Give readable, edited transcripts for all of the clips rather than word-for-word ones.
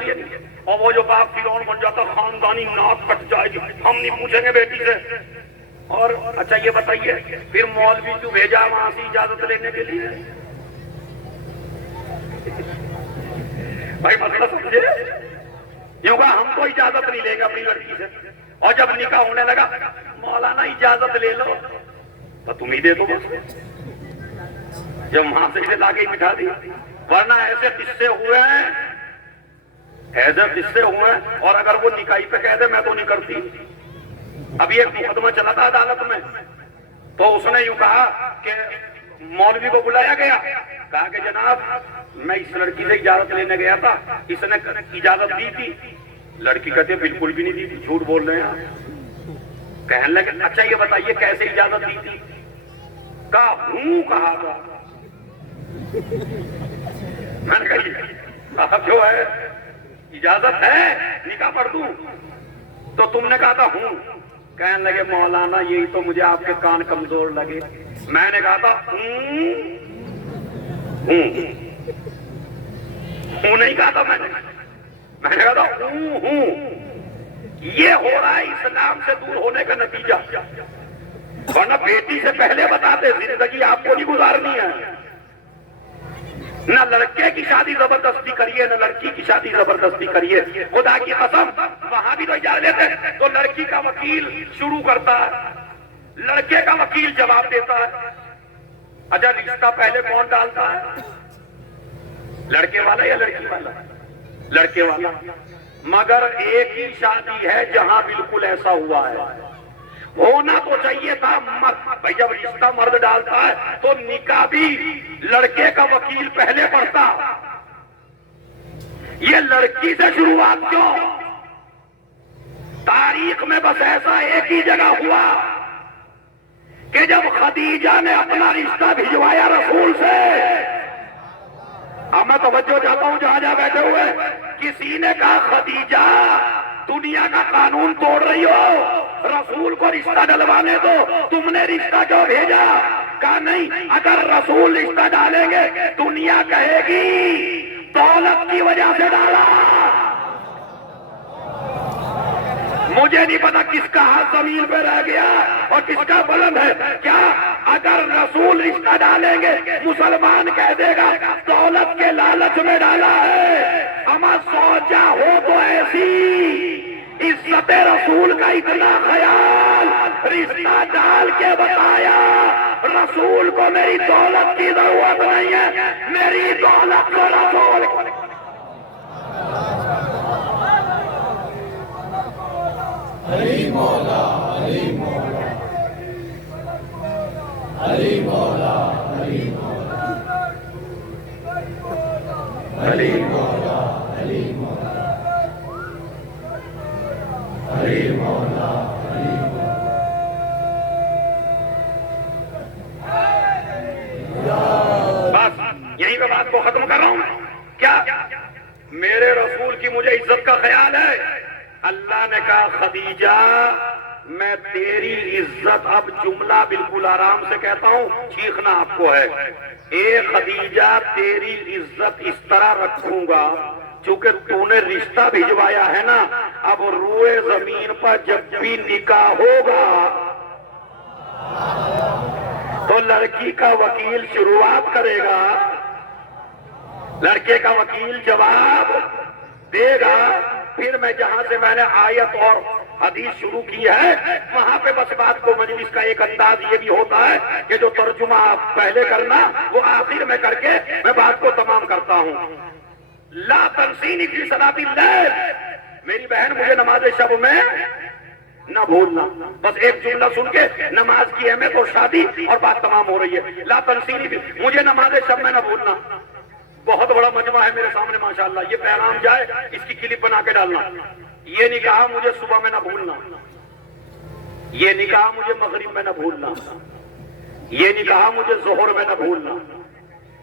होती है नहीं। और वो जो बाप फिरौन बन जाता, खानदानी नाक कट जाएगी, हम नहीं पूछेंगे बेटी से। और अच्छा ये बताइए, फिर मौलवी क्यों भेजा वहां से इजाजत लेने के लिए? भाई मतलब समझे, क्योंकि हमको इजाजत नहीं लेगा अपनी लड़की से। और जब निकाह होने लगा, मौलाना इजाजत ले लो, तो तुम ही दे दो बस। जब वहां से लाके बिठा दी, वरना ऐसे किस्से हुए हैं, ऐसे किस्से हुए हैं। और अगर वो निकाही पे कह दे मैं तो नहीं करती। अभी एक मुकदमा चला था अदालत में, तो उसने यूं कहा कि मौलवी को बुलाया गया, कहा कि जनाब मैं इस लड़की से इजाजत लेने गया था, इसने इजाजत दी थी। लड़की कहते बिल्कुल भी नहीं दी थी, झूठ बोल रहे हैं। कहने लगे अच्छा ये बताइए कैसे इजाजत दी थी? कहा था। मैंने कहा जो है इजाजत है निकाह पढ़ दूं, तो तुमने कहा था हूं। कहने लगे मौलाना यही तो मुझे आपके कान कमजोर लगे। मैंने कहा था हूं नहीं कहा था, मैंने कहा था हूं। ये हो रहा है इस्लाम से दूर होने का नतीजा। वरना बेटी से पहले बताते जिंदगी आपको नहीं गुजारनी है। न लड़के की शादी जबरदस्ती करिए, न लड़की की शादी जबरदस्ती करिए। खुदा की कसम वहां भी तो इजाजत लेते, तो लड़की का वकील शुरू करता है, लड़के का वकील जवाब देता है। अच्छा रिश्ता पहले कौन डालता है, लड़के वाला या लड़की वाला? लड़के वाला। मगर एक ही शादी है जहां बिल्कुल ऐसा हुआ है। होना तो चाहिए था भाई, जब रिश्ता मर्द डालता है तो निकाह भी लड़के का वकील पहले पढ़ता। ये लड़की से शुरुआत क्यों? तारीख में बस ऐसा एक ही जगह हुआ कि जब खदीजा ने अपना रिश्ता भिजवाया रसूल से। अब मैं तवज्जो चाहता हूं जहां जहां बैठे हुए, किसी ने कहा खदीजा दुनिया का कानून तोड़ रही हो, रसूल को रिश्ता डलवाने दो, तुमने रिश्ता क्यों भेजा? कहा नहीं, अगर रसूल रिश्ता डालेंगे दुनिया कहेगी दौलत की वजह से डाला। मुझे नहीं पता किसका हाथ जमीन पे रह गया और किसका बुलंद है। क्या अगर रसूल रिश्ता डालेंगे मुसलमान कह देगा दौलत के लालच में डाला है? अमा सोचा हो तो ऐसी इज्जत रसूल का इतना ख्याल, रिश्ता डाल के बताया रसूल को मेरी दौलत की जरूरत नहीं है, मेरी दौलत को रसूल। अली मौला, अली मौला, अली मौला, अली मौला, अली मौला, अली मौला, अली मौला, अली बस यहीं पे बात को खत्म कर रहा हूं। क्या मेरे रसूल की मुझे इज्जत का ख्याल है? अल्लाह ने कहा खदीजा मैं तेरी इज्जत, अब जुमला बिल्कुल आराम से कहता हूं, चीखना आपको है। ए खदीजा तेरी इज्जत इस तरह रखूंगा, चूंकि तूने रिश्ता भिजवाया है ना, अब रूए जमीन पर जब भी निकाह होगा तो लड़की का वकील शुरुआत करेगा, लड़के का वकील जवाब देगा। फिर मैं जहां से मैंने आयत और हदीस शुरू की है वहां पे बस बात को, मजलिस का एक अंदाज ये भी होता है कि जो तर्जुमा पहले करना वो आखिर में करके मैं बात को तमाम करता हूं। ला तनसीनी फी सलाती लैल, मेरी बहन मुझे नमाज शब में न भूलना। बस एक जुमला सुन के नमाज की अहमियत और शादी और बात तमाम हो रही है। ला तनसीनी मुझे नमाज शब में न भूलना। बहुत बड़ा मजमा है मेरे सामने माशाल्लाह, ये पैगाम जाए इसकी क्लिप बना के डालना। ये नहीं कहा मुझे सुबह में न भूलना, ये नहीं कहा मुझे मगरिब में न भूलना, ये नहीं कहा मुझे जोहर में न भूलना,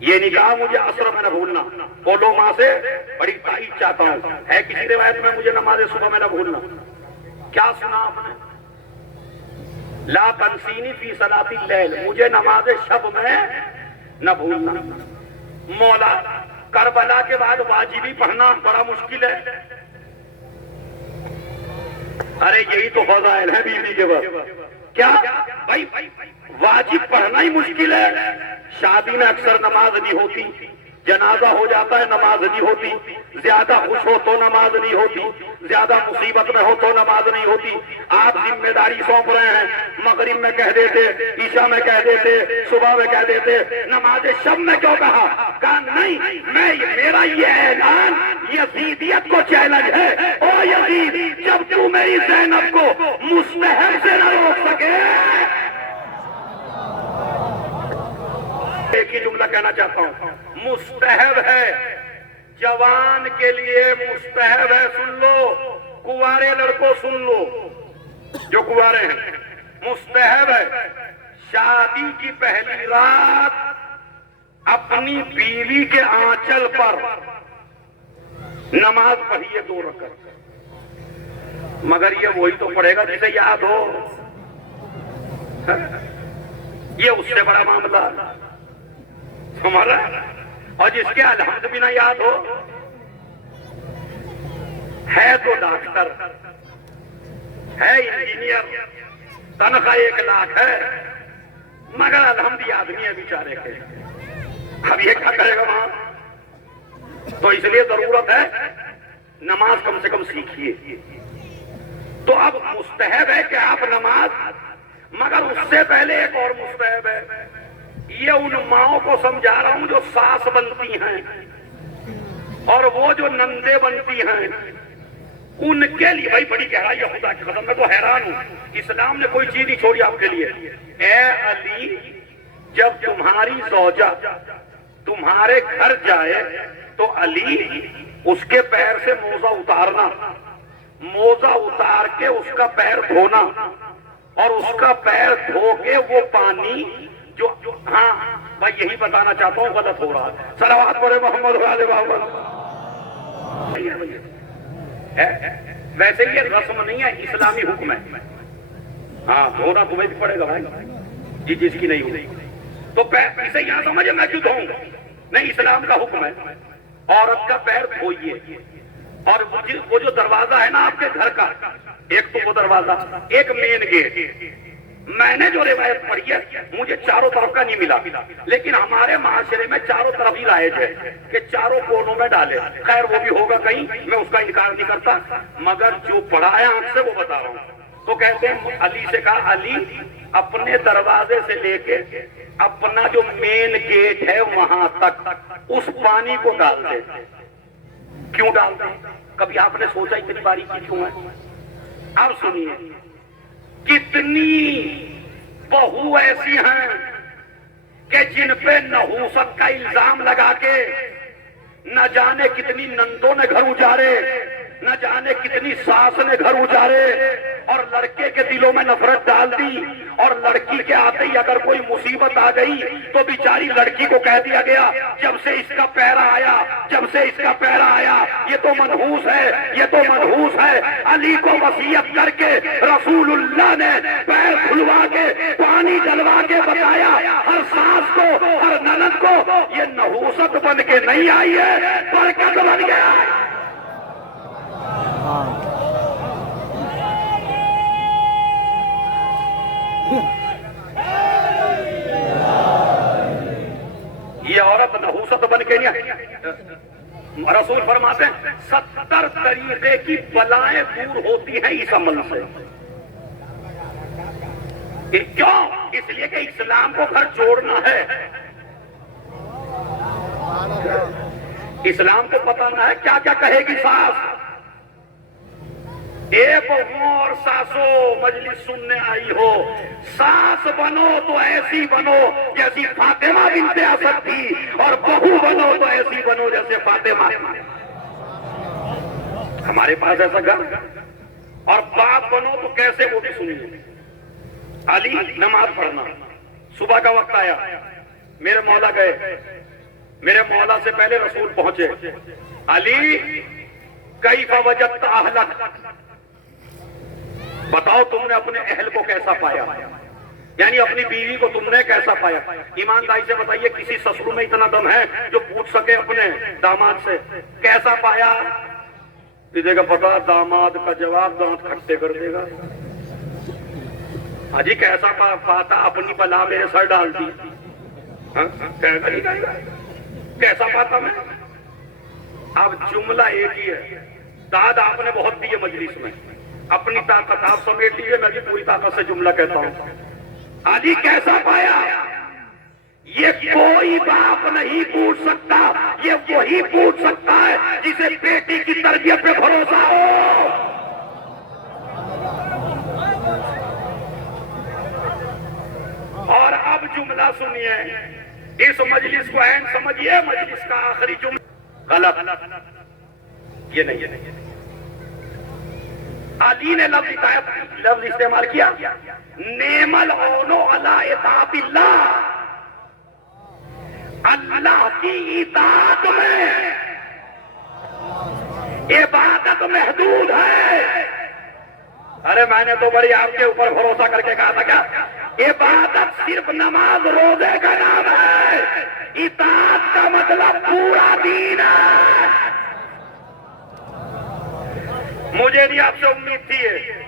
ये नहीं कहा मुझे असर में न भूलना। बोलो मां से बड़ी ताईद चाहता हूं, है किसी रिवायत में मुझे नमाज सुबह में न भूलना? क्या सुना आपने? ला तनसीनी फी सलाती लैल, मुझे नमाज शब में न भूलना। मौला करबला के बाद वाजिबी पढ़ना बड़ा मुश्किल है। अरे यही तो फज़ाइल है बीवी के बाद। क्या भाई वाजिब पढ़ना ही मुश्किल है। शादी में अक्सर नमाज नहीं होती, जनाजा हो जाता है नमाज नहीं होती, ज्यादा खुश हो तो नमाज नहीं होती, ज्यादा मुसीबत में हो तो नमाज नहीं होती। आप जिम्मेदारी सौंप रहे हैं, मगरिब में कह देते, ईशा में कह देते, सुबह में कह देते, नमाज शब में क्यों कहा नहीं। मेरा ये ऐलान यजीदियत को चैलेंज है। ओ यजीद, जब तू मेरी ज़ैनब को मुस्तहब से न रोक सके। एक ही जुमला कहना चाहता हूं, मुस्तहब है, जवान के लिए मुस्तहब है। सुन लो कुंवारे लड़कों, सुन लो जो कुंवारे हैं, मुस्तहब है शादी की पहली रात अपनी बीवी के आंचल पर नमाज पढ़िए 2 रकात। मगर ये वही तो पढ़ेगा जिसे याद हो। ये उससे बड़ा मामला हमारा, और जिसके अलहम्द भी ना याद हो, है तो डॉक्टर, है इंजीनियर, तनख्वाह 1 लाख है, मगर अलहम्द याद नहीं है बेचारे के। अब ये क्या करेगा वहां? तो इसलिए जरूरत है नमाज कम से कम सीखिए। तो अब मुस्तहब है कि आप नमाज, मगर उससे पहले एक और मुस्तहब है। ये उन माओं को समझा रहा हूं जो सास बनती हैं और वो जो नंदे बनती हैं, उनके लिए भाई बड़ी गहराई है। खुदा की कसम, मैं तो हैरान हूं, इस्लाम ने कोई चीज नहीं छोड़ी आपके लिए। ए अली, जब तुम्हारी सौजा तुम्हारे घर जाए तो अली उसके पैर से मोजा उतारना, मोजा उतार के उसका पैर धोना, और उसका पैर धो के वो पानी जो हाँ भाई यही बताना चाहता हूँ, गलत हो रहा है। सलावत पढ़े मोहम्मद वाले मोहम्मद। वैसे ये रस्म नहीं है, इस्लामी हुक्म है। हाँ धोना तुम्हें भी पड़ेगा भाई जी, जिसकी नहीं हुई तो पैर इसे यहाँ समझे, मैं क्यों धोऊंगा? नहीं, इस्लाम का हुक्म है, औरत का पैर धोइए। और वो जो दरवाजा है ना आपके घर का, एक तो वो दरवाजा, एक मेन गेट। मैंने जो रिवायत पढ़ी है, मुझे चारों तरफ का नहीं मिला, लेकिन हमारे माशरे में चारों तरफ ही राइज है कि चारों कोनों में डाले। खैर वो भी होगा कहीं, मैं उसका इनकार नहीं करता, मगर जो पढ़ा है आपसे वो बता रहा हूँ। तो कहते हैं अली से कहा, अली अपने दरवाजे से लेके अपना जो मेन गेट है वहां तक उस पानी को डाल दे। क्यों डालते हैं? कभी आपने सोचा इतनी बारीकी क्यों है? अब सुनिए, कितनी बहू ऐसी हैं कि जिन पे नहूसत का इल्जाम लगा के न जाने कितनी नंदों ने घर उजारे, न जाने कितनी सास ने घर उजारे, और लड़के के दिलों में नफरत डाल दी। और लड़की के आते ही अगर कोई मुसीबत आ गई तो बेचारी लड़की को कह दिया गया, जब से इसका पैरा आया, जब से इसका पैरा आया, ये तो मनहूस है, ये तो मनहूस है। अली को वसीयत करके रसूलुल्लाह ने पैर खुलवा के पानी जलवा के बताया हर सास को, हर ननद को, ये नहूसत बन के नहीं आई है, बरकत बन गया। ये औरत नहूसत बन के नहीं, रसूल फरमाते हैं 70 तरीके की बलाएं दूर होती हैं इस अमल से। क्यों? इसलिए कि इस्लाम को घर जोड़ना है। इस्लाम को पता ना है क्या क्या कहेगी सास। बहुओं और सासों मजलिस सुनने आई हो, सास बनो तो ऐसी बनो जैसी फातिमा बिनते असद थी, और बहू बनो तो ऐसी बनो जैसे फातिमा। हमारे पास ऐसा घर, और बाप बनो तो कैसे, वो भी सुनिए। अली नमाज पढ़ना, सुबह का वक्त आया, मेरे मौला गए, मेरे मौला से पहले रसूल पहुंचे। अली कैफ वजदत अहलक, बताओ तुमने अपने अहल को कैसा पाया। यानी अपनी बीवी को तुमने कैसा पाया? ईमानदारी से बताइए, किसी ससुर में इतना दम है जो पूछ सके अपने दामाद से कैसा पाया? दीदी का पता, दामाद का जवाब दांत खट्टे कर देगा। अजी कैसा पाता, अपनी बला मेरे सर डाल दी। कहेगा नहीं कहेगा कैसा पाता मैं? अब जुमला एक ही है, दाद आपने बहुत दी है मजलिस में, अपनी ताकत आप समेट लीजिए, मैं भी पूरी ताकत से जुमला कहता हूं। अजी कैसा पाया? ये कोई बाप नहीं पूछ सकता, ये वही पूछ सकता है जिसे बेटी की तरबियत पे भरोसा हो। और अब जुमला सुनिए, इस मजलिस को ऐन समझिए, मजलिस का आखिरी जुमला गलत, ये नहीं। अली ने लफ्ज इस्तेमाल किया, नेमल ओनो अला इताअतिल्लाह, अल्लाह की इताअत में इबादत महदूद है। अरे मैंने तो बड़ी आपके ऊपर भरोसा करके कहा था क्या, इबादत सिर्फ नमाज रोजे का नाम है, इताअत का मतलब पूरा दीन है। मुझे नहीं आपसे उम्मीद थी